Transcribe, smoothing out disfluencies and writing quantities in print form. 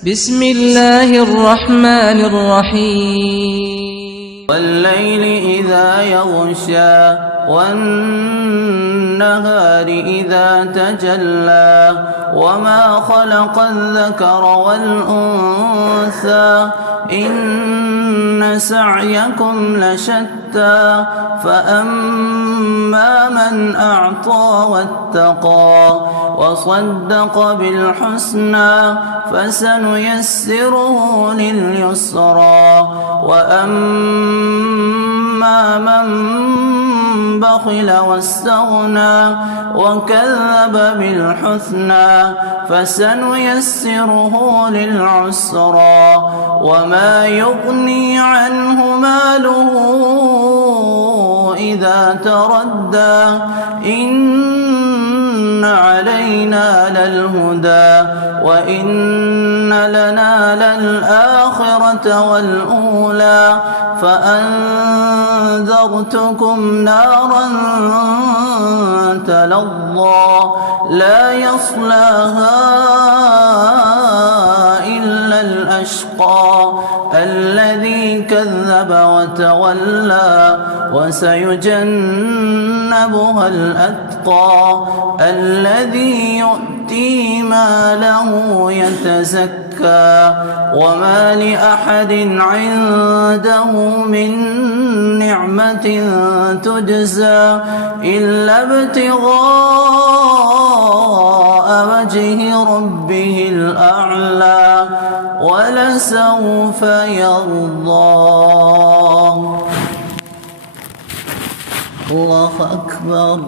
بسم الله الرحمن الرحيم والليل إذا يغشى والنهار إذا تجلى وما خلق الذكر والأنثى إن سعيكم لشتى فأما من أعطى واتقى وصدق بالحسنى فسنيسره لليسرى وأما من بخل واستغنى وكذب بالحسنى فسنيسره للعسرى وما يغني عنه ماله إذا تردى إن علينا للهدى وإن لنا للآخرة والأولى فأنذرتكم نارا تلظى لا يصلاها إلا الأشقى الذي كذب وتولى وسيجنبها الأتقى الذي يؤتي ماله يتزكى وما لأحد عنده من نعمة تجزى إلا ابتغاء وجه ربه الأعلى ولسوف يرضى. الله أكبر.